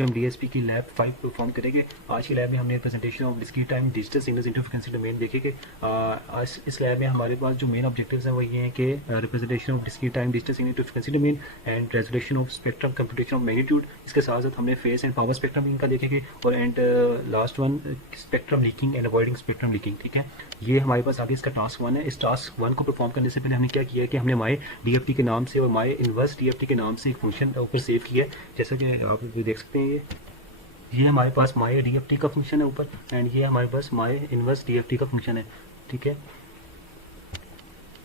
हम डीएसपी की lab 5 perform करेंगे। आज की लैब में हमने presentation of discrete time digital signals into frequency domain देखेंगे। आज इस लैब में हमारे पास जो मेन ऑब्जेक्टिव्स हैं वो ये हैं कि representation of discrete time digital signal into frequency domain and resolution of spectrum computation of magnitude. इसके साथ साथ हमने फेस एंड पावर स्पेक्ट्रम इनका देखेंगे और and last one spectrum leaking and avoiding spectrum leaking. ठीक है, ये हमारे पास आगे इसका टास्क 1 है। इस टास्क 1 को परफॉर्म करने से पहले हमने क्या किया है कि हमने माई डीएफटी के नाम से और माई इन्वर्स डीएफटी के नाम से एक फंक्शन ऊपर सेव किया है, जैसा कि आप देख सकते हैं। ये हमारे पास माई डीएफटी का फंक्शन है ऊपर एंड ये हमारे पास माई इन्वर्स डीएफटी का फंक्शन है। ठीक है,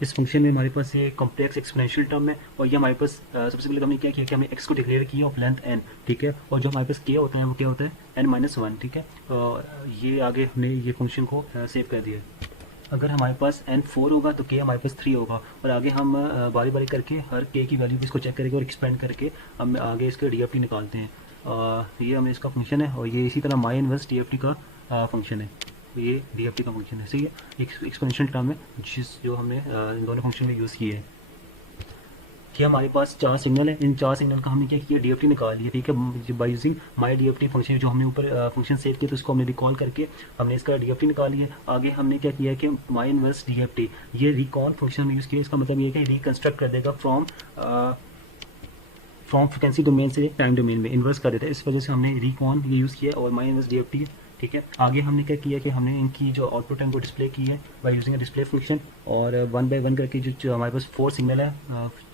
इस फंक्शन में हमारे पास ये कॉम्प्लेक्स एक्सपोनेंशियल टर्म है और ये हमारे पास सबसे पहले हमने क्या किया कि हमने x को डिक्लेयर किया ऑफ लेंथ n। ठीक है, और जो हमारे पास k होता है वो क्या होता है n-1। ठीक है, ये आगे हमने ये फंक्शन को सेव कर दिया। अगर हमारे पास n4 होगा तो k हमारे पास 3 होगा और आगे हम बारी बारी करके हर k की वैल्यू इसको चेक करेंगे और एक्सपेंड करके हम आगे इसके डीएफटी निकालते हैं। ये हमें इसका फंक्शन है और ये इसी तरह माई इन्वर्स डीएफटी का फंक्शन है। ये डीएफटी का फंक्शन है, सही है, एक्सपोनेंशियल टर्म है जो हमने इन दोनों फंक्शन में यूज़ किए हैं। कि हमारे पास 4 सिग्नल है, इन 4 सिग्नल का हमने क्या किया डीएफटी निकाल लिया। ठीक है, by using my DFT function जो हमने ऊपर फंक्शन सेव किया तो उसको हमने रिकॉल करके हमने इसका डीएफटी निकाल लिया। आगे हमने क्या किया कि माई इन्वर्स डीएफटी ये रिकॉल फंक्शन में यूज़ किया। इसका मतलब ये है कि रिकन्स्ट्रक्ट कर देगा फ्रॉम फ्रिक्वेंसी डोमेन से टाइम डोमेन में इन्वर्स कर देता है। इस वजह से हमने रिकॉन ये यूज़ किया और माई इन्वर्स डीएफटी। ठीक है, आगे हमने क्या किया कि हमने इनकी जो आउटपुट है उनको डिस्प्ले की है बाय यूजिंग डिस्प्ले फंक्शन और 1 बाय 1 करके जो हमारे पास 4 सिग्नल है,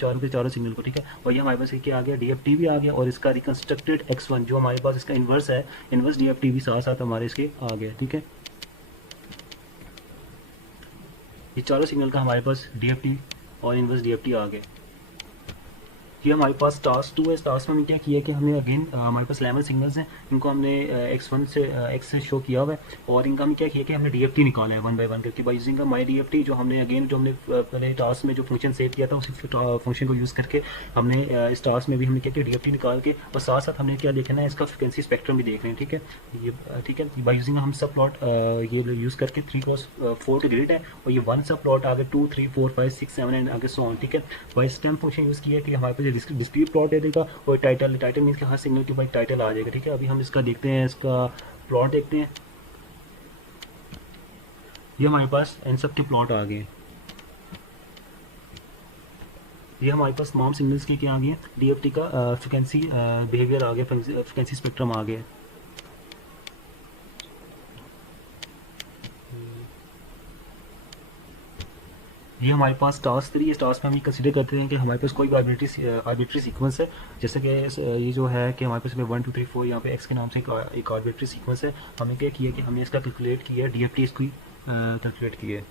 चारों के चारों सिग्नल को। ठीक है, और ये हमारे पास क्या आ गया डीएफटी भी आ गया और इसका रिकन्स्ट्रक्टेड x1 जो हमारे पास इसका इन्वर्स है, इन्वर्स डीएफटी भी साथ साथ हमारे इसके आ गया। ठीक है, ये चारों सिग्नल का हमारे पास डीएफटी और इन्वर्स डीएफटी आ गए। ये हमारे पास टास्क 2 है। इस टास्क में हमने क्या किया कि हमने अगेन हमारे पास 11 सिग्नल्स हैं, इनको हमने x1 से x से शो किया हुआ है और इनका हमने क्या किया कि हमने डीएफटी निकाला है 1 बाय 1 करके बाय यूजिंग माई डीएफटी जो हमने पहले टास्क में जो फंक्शन सेव किया था उसी फंक्शन को यूज़ करके हमने इस टास्क में भी हमने क्या किया डीएफटी निकाल के और साथ साथ हमने क्या देखना है इसका फ्रिक्वेंसी स्पेक्ट्रम भी देख रहे हैं। ठीक है, ये ठीक है बाय यूजिंग हम सब प्लॉट ये यूज़ करके 3x4 के ग्रिड है और ये 1 सब प्लॉट आगे 2 3 4 5 6 7 एंड आगे सो ऑन। ठीक है, बाय स्टैम्प फंक्शन यूज़ किया कि हमारे पास डिस्क्रीट प्लॉट दे देगा और टाइटल मीन्स कि हर सिग्नल के बाद टाइटल आ जाएगा। ठीक है, अभी हम इसका देखते हैं, इसका प्लॉट देखते हैं। ये हमारे पास इन सब के प्लॉट आ गए। ये हमारे पास तमाम सिग्नल्स के क्या आ गए, डीएफटी का फ्रिक्वेंसी बिहेवियर आ गया, फ्रिक्वेंसी स्पेक्ट्रम आ गया। ये हमारे पास टास्क 3 है। इस टास्क में हम ये कंसीडर करते हैं कि हमारे पास कोई भी आर्बिट्री सीक्वेंस है, जैसे कि ये जो है कि हमारे पास 1 2 3 4 यहाँ पे एक्स के नाम से एक आर्बिट्री सीक्वेंस है। हमने क्या किया कि हमने इसका कैलकुलेट किया है, डीएफटी इसकी कैलकुलेट की है।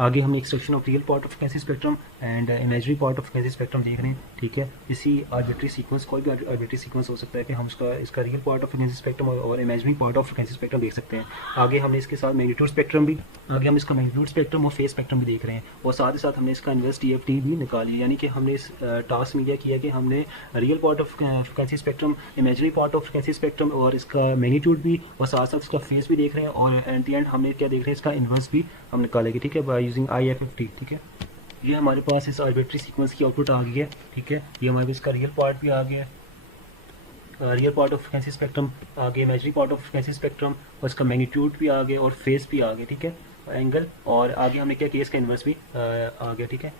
आगे हमने extraction of real part of frequency spectrum and imaginary part of frequency spectrum देख रहे हैं। ठीक है, इसी आर्बिट्री सीक्वेंस कोई भी आर्बिट्री सीक्वेंस हो सकता है कि हम इसका real part of frequency spectrum और imaginary part of frequency spectrum देख सकते हैं। आगे हमने इसके साथ मैग्नीट्यूड स्पेक्ट्रम भी, आगे हम इसका मैग्नीट्यूड स्पेक्ट्रम और फेज स्पेक्ट्रम भी देख रहे हैं और साथ ही साथ हमने इसका इन्वर्स डीएफटी भी निकाली। यानी कि हमने इस टास्क में क्या किया कि हमने real part of frequency spectrum, imaginary part of frequency spectrum और इसका मैग्नीट्यूड भी और साथ साथ इसका फेस भी देख रहे हैं और एट द एंड हमने क्या देख रहे हैं इसका इन्वर्स भी हम निकालेंगे। ठीक है, बाय यूजिंग IFFT। ठीक है, ये हमारे पास इस आर्बिट्री सीक्वेंस की आउटपुट आ गई है। ठीक है, ये हमारे पास इसका रियल पार्ट भी आ गया, real part of frequency spectrum आ गया, imaginary part of frequency spectrum और इसका मैग्नीट्यूड भी आ गया और फेस भी आ गया। ठीक है, एंगल और आगे हमने क्या किया इसका इन्वर्स भी आ गया। ठीक है,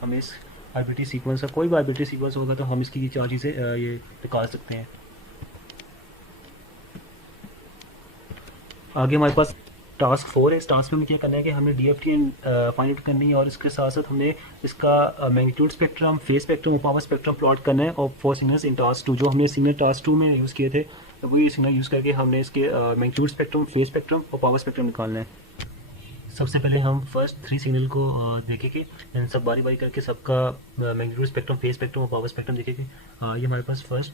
हम इस आर्बिट्री सीक्वेंस का कोई भी आर्बिट्री सीक्वेंस होगा तो हम इसकी ये 4 चीज़ें ये निकाल सकते हैं। आगे हमारे पास टास्क 4 है। इस टास्क में हमें क्या करना है कि हमने डीएफटी फाइंड आउट करनी है और इसके साथ साथ हमने इसका मैग्नीट्यूड स्पेक्ट्रम, फेज स्पेक्ट्रम और पावर स्पेक्ट्रम प्लॉट करना है और 4 सिग्नल्स इन टास्क 2 जो हमने सिग्नल टास्क 2 में यूज़ किए थे तो वही सिग्नल यूज़ करके हमने इसके मैग्नीट्यूड स्पेक्ट्रम, फेज स्पेक्ट्रम और पावर स्पेक्ट्रम निकालना है। सबसे पहले हम फर्स्ट 3 सिग्नल को देखेंगे, इन सब बारी बारी करके सबका मैग्नीट्यूड स्पेक्ट्रम, फेज स्पेक्ट्रम और पावर स्पेक्ट्रम देखेंगे। ये हमारे पास फर्स्ट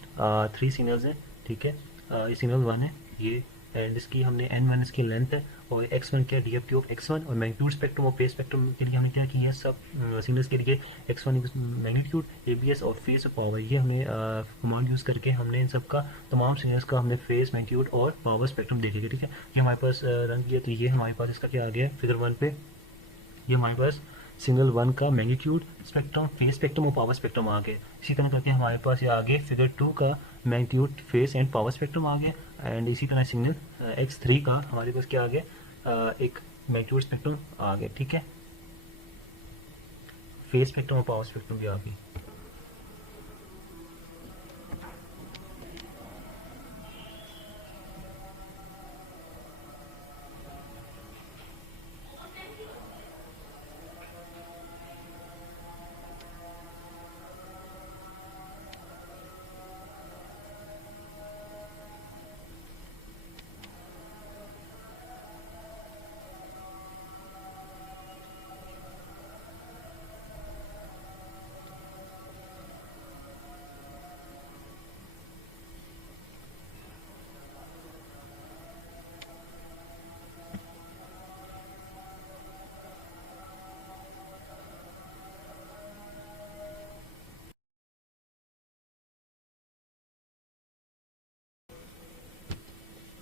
3 सिग्नल्स हैं। ठीक है, ये सिग्नल 1 है ये एंड इसकी हमने n1 इसकी लेंथ है और x1 क्या डीएफटी ऑफ x1 और मैग्नीट्यूड स्पेक्ट्रम और फेज स्पेक्ट्रम के लिए हमने क्या किया है सब सिग्नल्स के लिए x1 मैग्नीट्यूड, ABS और फेज और पावर, ये हमने कमांड यूज़ करके हमने इन सब का तमाम सिग्नल्स का हमने फेज, मैग्नीट्यूड और पावर स्पेक्ट्रम देखेंगे। ठीक है, ये हमारे पास रन किया तो ये हमारे पास इसका क्या आ गया फिगर 1 पे, ये हमारे पास सिग्नल 1 का मैग्नीट्यूड स्पेक्ट्रम, फेज स्पेक्ट्रम और पावर स्पेक्ट्रम आ गए। इसी तरह करके हमारे पास ये आगे फिगर 2 का magnitude, phase and power spectrum आ गए। एंड इसी तरह सिग्नल X3 का हमारे पास क्या आ गया, एक मैग्नीट्यूड स्पेक्ट्रम आ गए, ठीक है, फेज स्पेक्ट्रम और पावर स्पेक्ट्रम भी आ गई।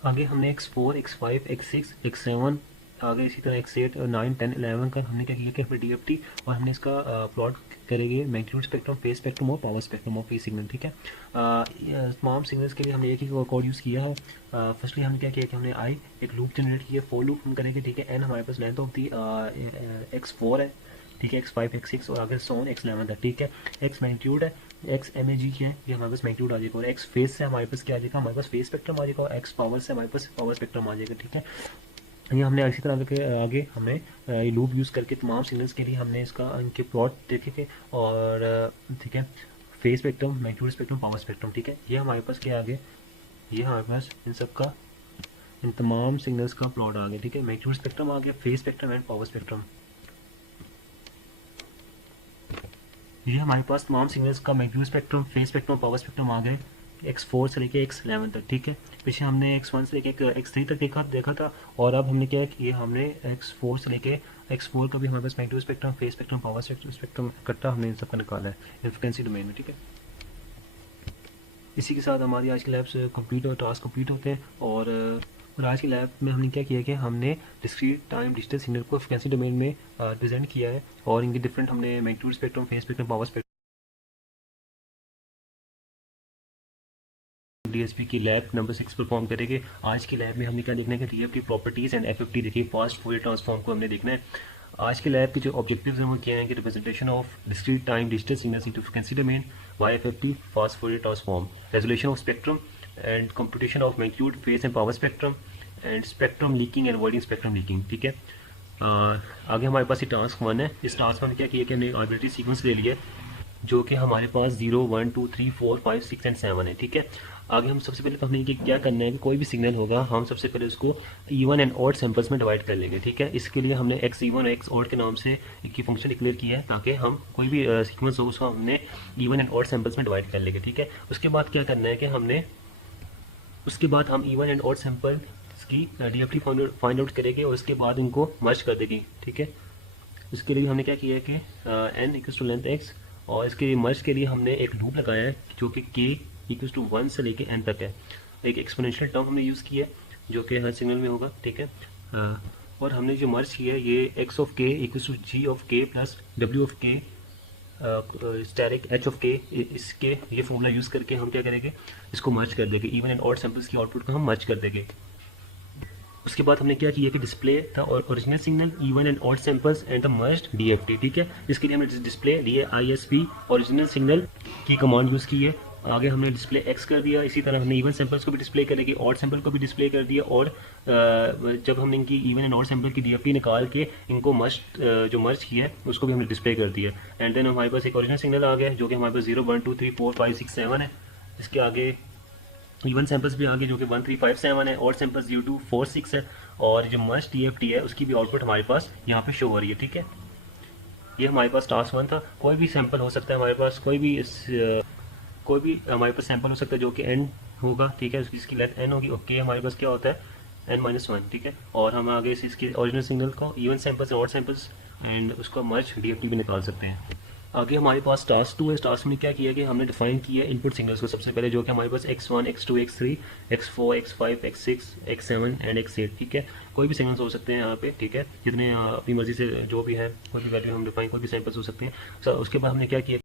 आगे हमने X4, X5, X6, X7, आगे इसी तरह X8 और 9, 10, 11 का हमने क्या किया कि DFT, और हमने इसका प्लॉट करेंगे मैग्नीट्यूड स्पेक्ट्रम, फेज स्पेक्ट्रम और पावर स्पेक्ट्रम ऑफ ये सिग्नल, ठीक है। तमाम सिग्नल्स के लिए हमने एक ही कोड यूज़ किया है। फर्स्टली हमने क्या किया कि हमने आई एक लूप जनरेट किया, फोर लूप हम करेंगे, ठीक है। एन हमारे पास लेंथ ऑफ दी X4 है, ठीक है, X5, X6 और आगे सोन X11 तक, ठीक है। X मैग्नीट्यूड है, X MAG है, ये हमारे पास मैग्नीट्यूड आ जाएगा, और X फेज से हमारे पास क्या आ जाएगा, हमारे पास फेज स्पेक्ट्रम आ जाएगा, और X पावर से हमारे पास पावर स्पेक्ट्रम आ जाएगा, ठीक है। ये हमने इसी तरह के आगे हमने ये लूप यूज़ करके तमाम सिग्नल्स के लिए हमने इसका इनके प्लॉट देखे थे, और ठीक है, phase spectrum, magnitude spectrum, power spectrum, ठीक है। ये हमारे पास क्या आ गया, ये हमारे पास इन सब का, इन तमाम सिग्नल्स का प्लॉट आ गया, ठीक है। मैग्नीट्यूड स्पेक्ट्रम आ गया, phase spectrum and power spectrum, ये हमारे पास तमाम सिग्नल्स का magnitude spectrum, phase spectrum, power spectrum आ गए X4 से लेके X11 तक, ठीक है। पीछे हमने X1 से लेके X3 तक देखा था, और अब हमने क्या किया, हमने X4 से लेके X4 का भी हमारे पास magnitude spectrum, phase spectrum, power spectrum इकट्ठा हमने इन सब का निकाला है फ्रीक्वेंसी डोमेन में, ठीक है। इसी के साथ हमारी आज की लैब्स कंप्लीट और टास्क कंप्लीट होते हैं, और आज की लैब में हमने क्या किया कि हमने डिस्क्रीट टाइम डिजिटल सिग्नल को फ्रीक्वेंसी डोमेन में प्रेजेंट किया है, और इनके डिफरेंट हमने magnitude spectrum, phase spectrum, power spectrum, DSP की लैब नंबर 6 परफॉर्म करेंगे। आज की लैब में हमने क्या देखना है कि DFT प्रॉपर्टीज़ एंड FFT देखिए, फास्ट फूरियर ट्रांसफॉर्म को हमने देखना है। आज के लैब के जो ऑब्जेक्टिव्स हैं वो क्या हैं कि representation of discrete time digital signals into frequency domain, YFFT, fast Fourier transform, resolution of spectrum and computation of magnitude, phase and power spectrum, and spectrum leaking and avoiding spectrum leaking, ठीक है। आगे हमारे पास ये task 1 है। इस task में हमने क्या किया कि हमने आर्बिट्री सीक्वेंस ले लिया जो कि हमारे पास 0, 1, 2, 3, 4, 5, 6 एंड 7 है, ठीक है। आगे हम सबसे पहले तो हमने क्या करना है कि कोई भी सिग्नल होगा हम सबसे पहले उसको इवन एंड ऑड सैंपल्स में डिवाइड कर लेंगे, ठीक है। इसके लिए हमने X इवन और X ऑड के नाम से एक की फंक्शन डिक्लेयर किया है, ताकि हम कोई भी सीक्वेंस हो उसको हमने इवन एंड ऑड सैंपल्स में डिवाइड कर लेंगे, ठीक है। उसके बाद क्या करना है कि उसके बाद हम इवन एंड ऑड सैंपल की DFT फाइंड आउट करेंगे, और उसके बाद इनको मर्ज कर देंगे, ठीक है। इसके लिए हमने क्या किया है कि n equals to length x, और इसके मर्ज के लिए हमने एक लूप लगाया है जो कि k इक्वल्स टू 1 से लेके n तक है। एक एक्सपोनेंशियल टर्म हमने यूज़ किया है जो कि हर सिग्नल में होगा, ठीक है। और हमने जो मर्ज किया है ये x of k equals to g of k plus w of k asterisk h of k, इसके ये फॉर्मूला यूज़ करके हम क्या करेंगे, इसको मर्ज कर देंगे, इवन एंड ऑड सैंपल्स की आउटपुट को हम मर्ज कर देंगे। उसके बाद हमने क्या किया कि display the original signal, even and odd samples and the merged DFT, ठीक है। इसके लिए हमने डिस्प्ले लिए ISP ओरिजिनल सिग्नल की कमांड यूज़ की है। आगे हमने डिस्प्ले X कर दिया, इसी तरह हमने इवन सैंपल्स को भी डिस्प्ले करेंगे, ऑड सैंपल को भी डिस्प्ले कर दिया, और जब हमने इनकी इवन एंड ऑड सैंपल की DFT निकाल के इनको जो मर्ज किया है उसको भी हमने डिस्प्ले कर दिया। एंड देन हमारे पास एक ओरिजिनल सिग्नल आ गया जो कि हमारे पास 0, 1, 2, 3, 4, 5, 6, 7 है। इसके आगे इवन सैंपल्स भी आगे जो कि 1, 3, 5, 7 है, और सैंपल्स 0, 2, 4, 6 है, और जो मर्ज DFT है उसकी भी आउटपुट हमारे पास यहाँ पे शो हो रही है, ठीक है। ये हमारे पास टास्क 1 था। कोई भी सैंपल हो सकता है हमारे पास, कोई भी हमारे पास सैंपल हो सकता है जो कि n होगा, ठीक है, इसकी लेंथ n होगी, ओके। हमारे पास क्या होता है n-1, ठीक है। और हम आगे से इसके ओरिजिनल सिग्नल को इवन सैंपल्स और ऑड सैंपल्स एंड उसको मर्ज DFT भी निकाल सकते हैं। आगे हमारे पास टास्क 2 है। टास्क में क्या किया कि हमने डिफाइन किया इनपुट सिग्नल्स को सबसे पहले, जो कि हमारे पास x1 x2 x3 x4 x5 x6 x7 and x8, ठीक है। कोई भी सिग्नल्स हो सकते हैं यहाँ पे, ठीक है, जितने अपनी मर्जी से जो भी है कोई भी वैल्यू हम डिफाइन, कोई भी सैंपल्स हो सकते हैं। उसके बाद हमने क्या किया